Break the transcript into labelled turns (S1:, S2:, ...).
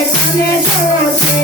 S1: es un